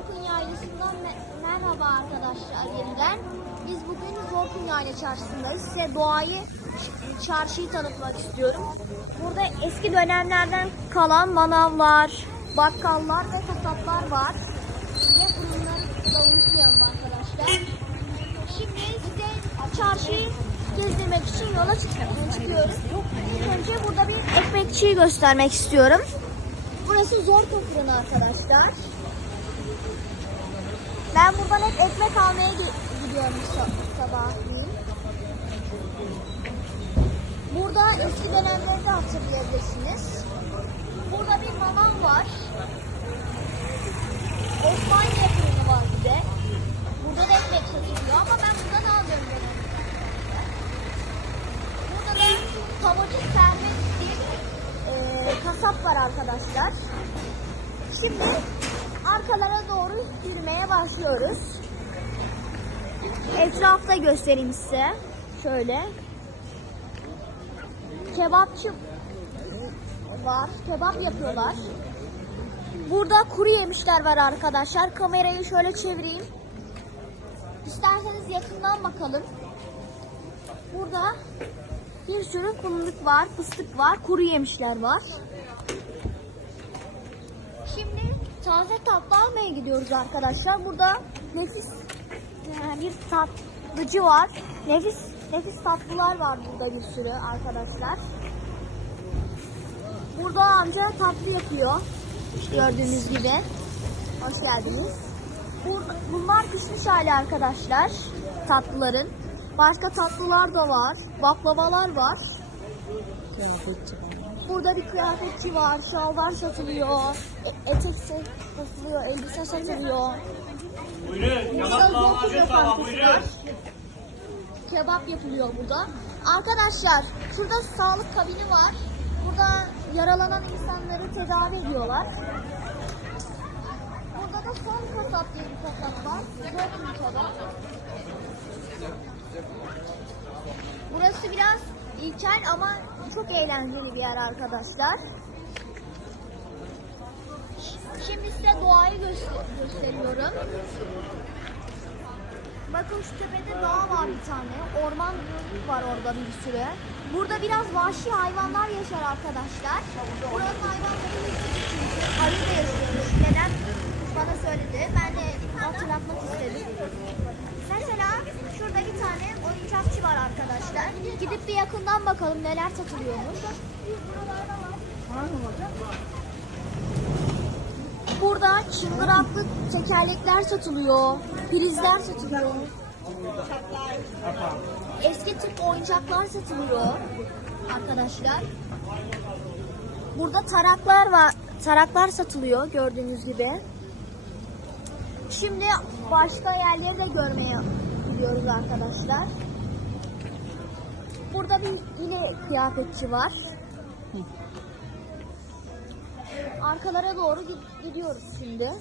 Zorkun Yaylası'ndan me- merhaba arkadaşlar yeniden. Biz bugün Zorkun Yayla Çarşısı'ndayız. Size doğayı, çarşıyı tanıtmak istiyorum. Burada eski dönemlerden kalan manavlar, bakkallar ve kasaplar var. Ve fırınları da unutmayalım arkadaşlar. Şimdi size çarşıyı gezdirmek için yola çık- çıkıyoruz. Önce burada bir ekmekçiyi göstermek istiyorum. Burası Zorkun fırını arkadaşlar. Ben buradan hep ekmek almaya gi- gidiyorum sa- sabahleyin. Burada eski dönemleri de hatırlayabilirsiniz. Burada bir manav var. Osmaniye fırını var bir de. Burada da ekmek satılıyor ama ben buradan almıyorum genellikle. Burada da tavucu servis bir e, kasap var arkadaşlar. Şimdi arkalara doğru yürümeye başlıyoruz. Etrafta göstereyim size. Şöyle. Kebapçı var. Kebap yapıyorlar. Burada kuru yemişler var arkadaşlar. Kamerayı şöyle çevireyim. İsterseniz yakından bakalım. Burada bir sürü fındık var, fıstık var, kuru yemişler var. Şimdi taze tatlı almaya gidiyoruz arkadaşlar. Burada nefis bir tatlıcı var. Nefis nefis tatlılar var burada bir sürü arkadaşlar. Burada amca tatlı yapıyor. Gördüğünüz gibi. Hoş geldiniz. Bunlar pişmiş hali arkadaşlar. Tatlıların. Başka tatlılar da var. Baklavalar var. Kıyafetçi var. Burada bir kıyafetçi var, şalvar satılıyor, e- etek satılıyor, elbise satılıyor. Buyurun. Zor lahmacun partisi buyurun. Kebap yapılıyor burada. Arkadaşlar şurada sağlık kabini var. Burada yaralanan insanları tedavi ediyorlar. Burada da son kasap diye bir kasap var. Zor kasap. Burası biraz ilkel ama çok eğlenceli bir yer arkadaşlar. Şimdi size doğayı göster- gösteriyorum. Bakın şu tepede dağ var bir tane. Orman var orada bir sürü. Burada biraz vahşi hayvanlar yaşar arkadaşlar. Buranın hayvanları çünkü. Ayı da yaşıyormuş. Neden? Bana söyledi. Ben de hatırlatmak istedim. Oyuncakçı var arkadaşlar. Gidip bir yakından bakalım neler satılıyormuş. Burada çıngıraklı tekerlekler satılıyor. Prizler satılıyor. Eski tip oyuncaklar satılıyor arkadaşlar. Burada taraklar var. Taraklar satılıyor gördüğünüz gibi. Şimdi başka yerleri de görmeye gidiyoruz arkadaşlar. Burada bir yine kıyafetçi var. Arkalara doğru gid- gidiyoruz şimdi.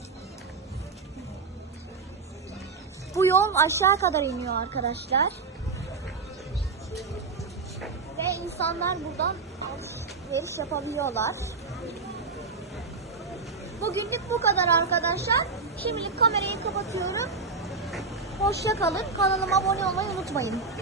Bu yol aşağı kadar iniyor arkadaşlar. Ve insanlar buradan alışveriş yapabiliyorlar. Bugünlük bu kadar arkadaşlar. Şimdilik kamerayı kapatıyorum. Hoşça kalın. Kanalıma abone olmayı unutmayın.